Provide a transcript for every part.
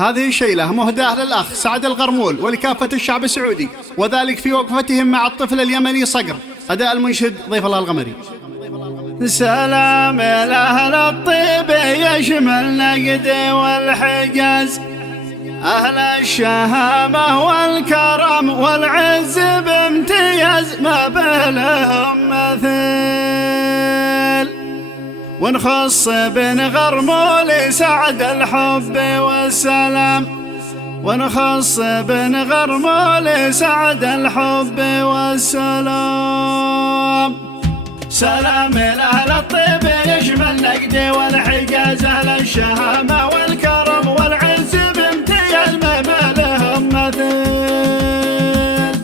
هذه الشيلة مهداة للأخ سعد الغرمول ولكافة الشعب السعودي، وذلك في وقفتهم مع الطفل اليمني صقر. أداء المنشد ضيف الله الغمري. سلام لأهل الطيب يشمل نجد والحجاز، أهل الشهامة والكرم والعز بامتياز، ما بلهم مثيل. ونخص بن غرمول سعد الحب والسلام، ونخص بن غرمول سعد الحب والسلام. سلام لأهل الطيب يشمل نجد والحجاز، أهل الشهامة والكرم والعز بامتياز، ما لهم مثيل.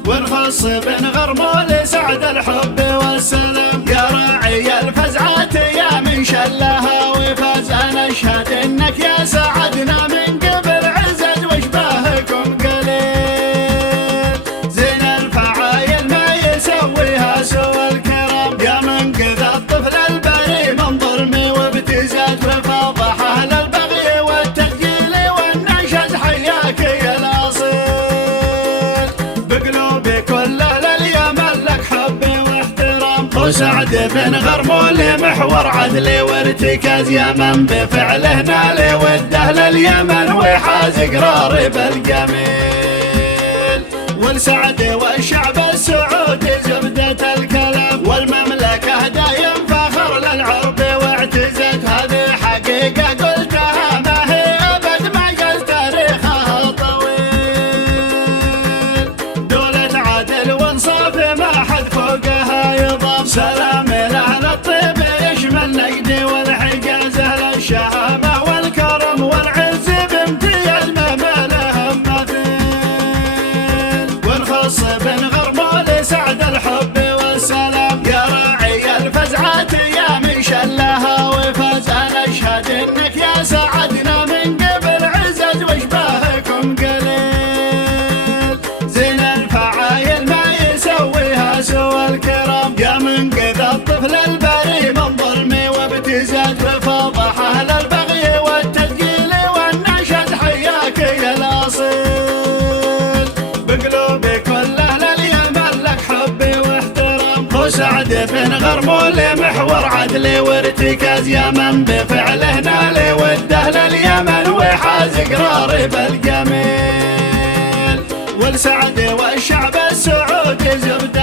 ونخص بن غرمول سعد الحب والسلام، يا راعي الفزعات يا من شلها وفاز، أنا أشهد إنك يا سعدنا من قبل عزز، واشباهكم قليل. زين الفعايل ما يسويها سوى الكرام، يا منقذ الطفل البريء من ظلم وابتزاز، وفاضح أهل البغي والتخجيل والنشز، حياك يا الأصيل. بقلوبي كل اليمن لك حبي واحترام، وسعد بن غرمول محور عدلي وارتكاز، يا من بفعله نال وده لليمن وحاز قرار بالجميل. والسعد والشعب السعودي زبدة الكلام، والمملكة دايم فخر للعرب واعتزاز، هذه حقيقة قلتها ما هي أبد ما قال تاريخها طويل. دولة عدل وانصاف ما حد فوقها يضام، سلام لأهل الطيب يشمل نجد والحجاز، أهل الشهامة والكرم والعز بامتياز، ما لهم مثيل. ونخص بن غرمول سعد الحب والسلام، يا راعي الفزعات يا من شلها وفاز، أنا أشهد إنك يا سعدنا من قبل عزز، واشباهكم قليل. زين الفعايل ما يسويها سوى الكرام، يا منقذ الطفل البريء من ظلم وابتزاز، وفاضح أهل البغي والتثقيل والنشز، حياك يا الأصيل. بقلوبي كل أهل اليمن لك حبي واحترام، وسعد بن غرمول محور عدلي وارتكاز، يا من بفعله نال وده لليمن وحاز قرار بالجميل. والسعد والشعب السعودي زبد